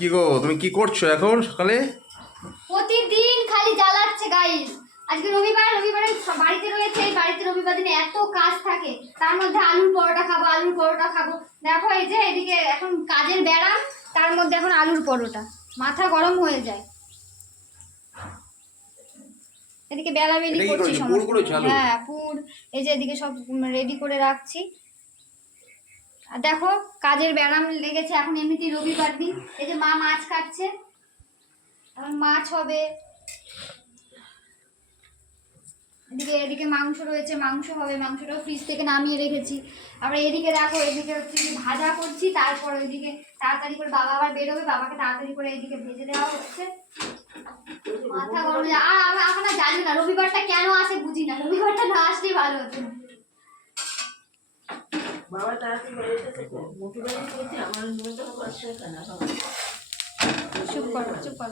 কি গো, তুমি কি করছো এখন সকালে? প্রতিদিন খালি জ্বালাচ্ছে গাইস। আজকে রবিবারে বাড়িতে রয়েছে। এই বাড়িতে রবিবার দিনে এত কাজ থাকে, তার মধ্যে আলুর পরোটা খাবো। দেখো এই যে এদিকে এখন কাজের ব্যারাম, তার মধ্যে এখন আলুর পরোটা, মাথা গরম হয়ে যায়। এদিকে বেলাবেলি করছি সমস্ত। হ্যাঁ, পুর এই যে এদিকে সব রেডি করে রাখছি। আর দেখো কাজের ব্যারাম লেগেছে এখন, এমনিতেই রবিবার দিন। এই যে মা মাছ কাটছে, এখন মাছ হবে। এদিকে মাংস রয়েছে, মাংস হবে, মাংসটাও ফ্রিজ থেকে নামিয়ে রেখেছি। আবার এদিকে দেখো, এদিকে হচ্ছে ভাজা করছি, তারপর ওইদিকে তাড়াতাড়ি করে বাবা আবার বেরোবে, বাবাকে তাড়াতাড়ি করে এদিকে ভেজে দেওয়া হচ্ছে। মাথা গরম। আর আমি এখন আর জানি না রবিবারটা কেন আসে, বুঝি না। রবিবারটা না আসলেই ভালো হতো। বাবা তাড়াতাড়ি বলে দিতেছে মোটরগাড়ি করতে আমার নিমন্ত্রণ করছে কেন? চুপ করো।